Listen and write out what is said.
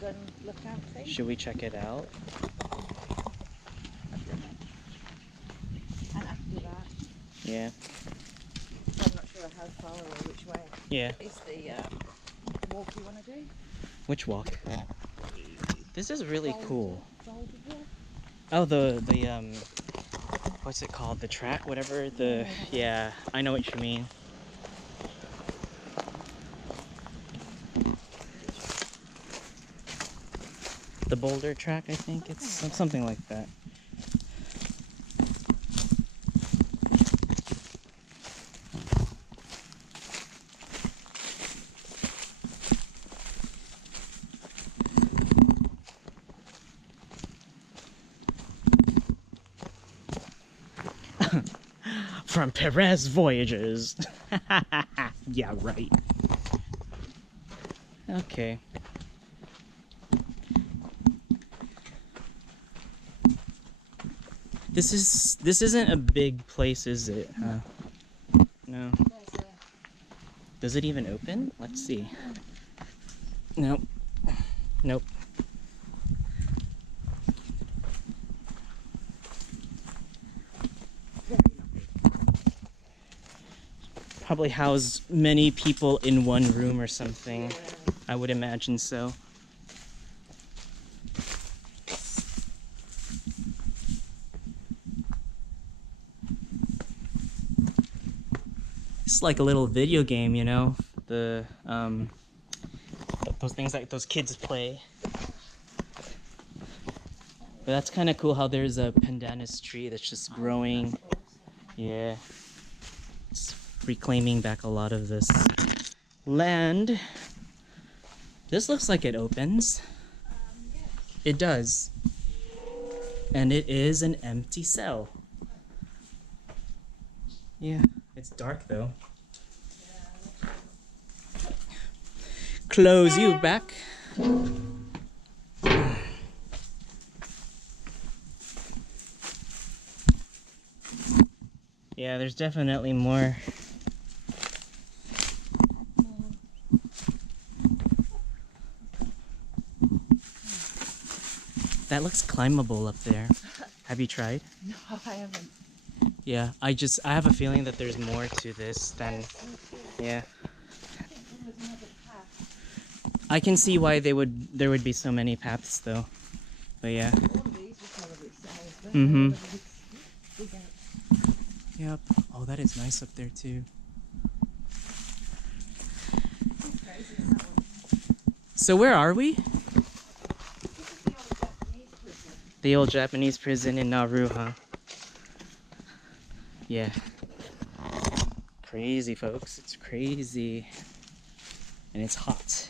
gun lookout thing. Should we check it out? I've done it. And after that, Yeah. I'm not sure how far or which way. Yeah. Is the walk you want to do? Which walk? This is really cool. Boulder walk? Oh, the what's it called? The track, whatever. Yeah, I know what you mean. The boulder track, I think it's something like that. From Perez Voyages. Yeah, right. Okay. This isn't a big place, is it? No. Does it even open? Let's see. Nope. Nope. Probably house many people in one room or something. I would imagine so. It's like a little video game, you know? The those things that those kids play. But that's kind of cool how there's a pandanus tree that's just growing. Yeah. It's reclaiming back a lot of this land. This looks like it opens. It does. And it is an empty cell. Yeah, it's dark though. Close you back. Yeah, there's definitely more. That looks climbable up there. Have you tried? No, I haven't. Yeah, I have a feeling that there's more to this than, yeah. I can see why there would be so many paths though. But yeah. Mm-hmm. Yep. Oh, that is nice up there too. So where are we? The old Japanese prison in Nauru, huh? Yeah. Crazy, folks. It's crazy. And it's hot.